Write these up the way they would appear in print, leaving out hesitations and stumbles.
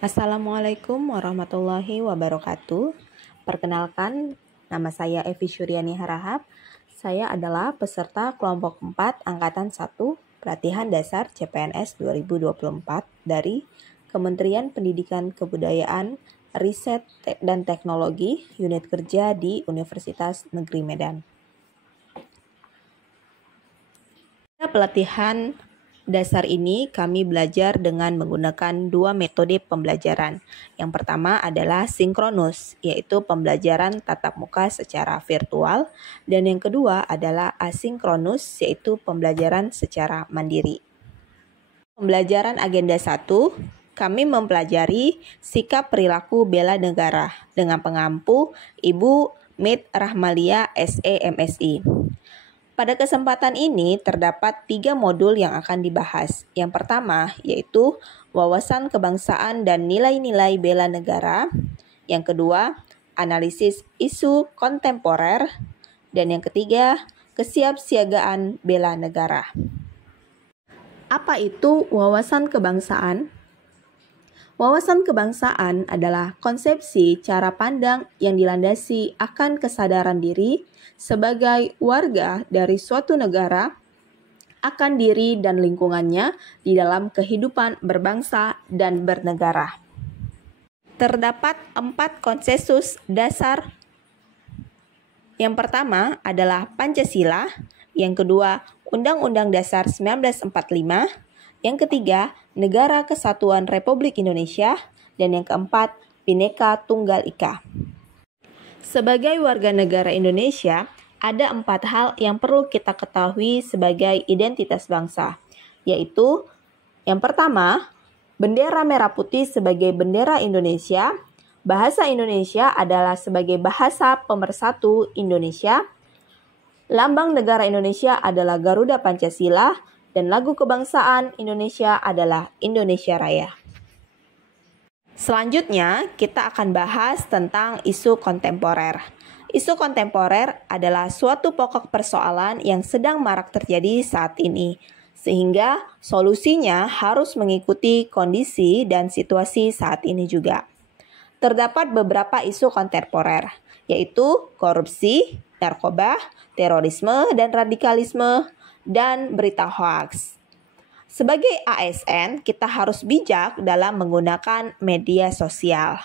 Assalamualaikum warahmatullahi wabarakatuh. Perkenalkan, nama saya Evi Syuriani Harahap. Saya adalah peserta kelompok 4 Angkatan 1 Pelatihan Dasar CPNS 2024 dari Kementerian Pendidikan Kebudayaan, Riset dan Teknologi, Unit Kerja di Universitas Negeri Medan. Pelatihan dasar ini kami belajar dengan menggunakan dua metode pembelajaran. Yang pertama adalah sinkronus, yaitu pembelajaran tatap muka secara virtual, dan yang kedua adalah asinkronus, yaitu pembelajaran secara mandiri. Pembelajaran agenda 1, kami mempelajari sikap perilaku bela negara dengan pengampu Ibu Mit Rahmalia SE MSI. Pada kesempatan ini terdapat 3 modul yang akan dibahas. Yang pertama yaitu wawasan kebangsaan dan nilai-nilai bela negara. Yang kedua, analisis isu kontemporer. Dan yang ketiga, kesiapsiagaan bela negara. Apa itu wawasan kebangsaan? Wawasan kebangsaan adalah konsepsi cara pandang yang dilandasi akan kesadaran diri sebagai warga dari suatu negara akan diri dan lingkungannya di dalam kehidupan berbangsa dan bernegara. Terdapat 4 konsensus dasar. Yang pertama adalah Pancasila, yang kedua Undang-Undang Dasar 1945, yang ketiga Negara Kesatuan Republik Indonesia, dan yang keempat Bhinneka Tunggal Ika. Sebagai warga negara Indonesia, ada 4 hal yang perlu kita ketahui sebagai identitas bangsa, yaitu yang pertama, bendera merah putih sebagai bendera Indonesia, bahasa Indonesia adalah sebagai bahasa pemersatu Indonesia, lambang negara Indonesia adalah Garuda Pancasila, dan lagu kebangsaan Indonesia adalah Indonesia Raya. Selanjutnya, kita akan bahas tentang isu kontemporer. Isu kontemporer adalah suatu pokok persoalan yang sedang marak terjadi saat ini, sehingga solusinya harus mengikuti kondisi dan situasi saat ini juga. Terdapat beberapa isu kontemporer, yaitu korupsi, narkoba, terorisme dan radikalisme, dan berita hoaks. Sebagai ASN, kita harus bijak dalam menggunakan media sosial.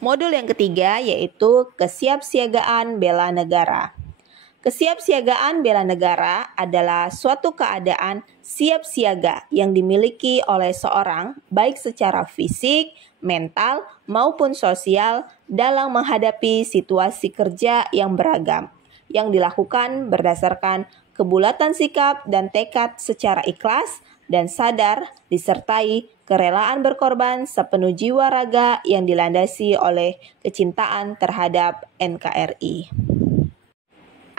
Modul yang ketiga yaitu kesiapsiagaan bela negara. Kesiapsiagaan bela negara adalah suatu keadaan siap siaga yang dimiliki oleh seorang baik secara fisik, mental, maupun sosial dalam menghadapi situasi kerja yang beragam, yang dilakukan berdasarkan kebulatan sikap dan tekad secara ikhlas dan sadar disertai kerelaan berkorban sepenuh jiwa raga yang dilandasi oleh kecintaan terhadap NKRI.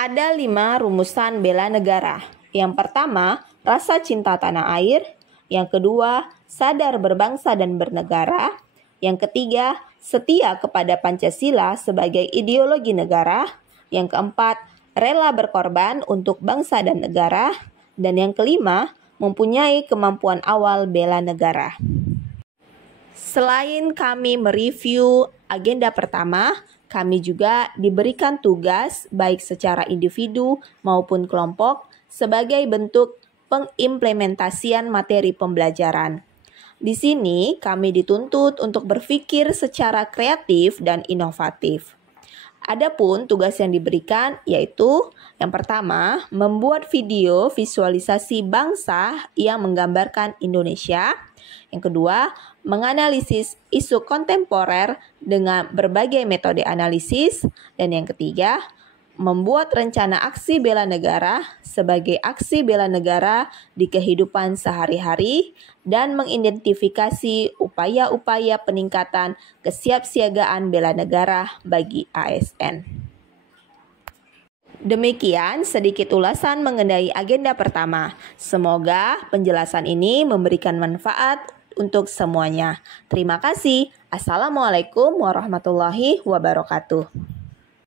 Ada 5 rumusan bela negara. Yang pertama, rasa cinta tanah air. Yang kedua, sadar berbangsa dan bernegara. Yang ketiga, setia kepada Pancasila sebagai ideologi negara. Yang keempat, rela berkorban untuk bangsa dan negara, dan yang kelima, mempunyai kemampuan awal bela negara. Selain kami mereview agenda pertama, kami juga diberikan tugas baik secara individu maupun kelompok sebagai bentuk pengimplementasian materi pembelajaran. Di sini kami dituntut untuk berpikir secara kreatif dan inovatif. Adapun tugas yang diberikan yaitu yang pertama, membuat video visualisasi bangsa yang menggambarkan Indonesia. Yang kedua, menganalisis isu kontemporer dengan berbagai metode analisis. Dan yang ketiga, membuat rencana aksi bela negara sebagai aksi bela negara di kehidupan sehari-hari dan mengidentifikasi upaya-upaya peningkatan kesiapsiagaan bela negara bagi ASN. Demikian sedikit ulasan mengenai agenda pertama. Semoga penjelasan ini memberikan manfaat untuk semuanya. Terima kasih. Assalamualaikum warahmatullahi wabarakatuh.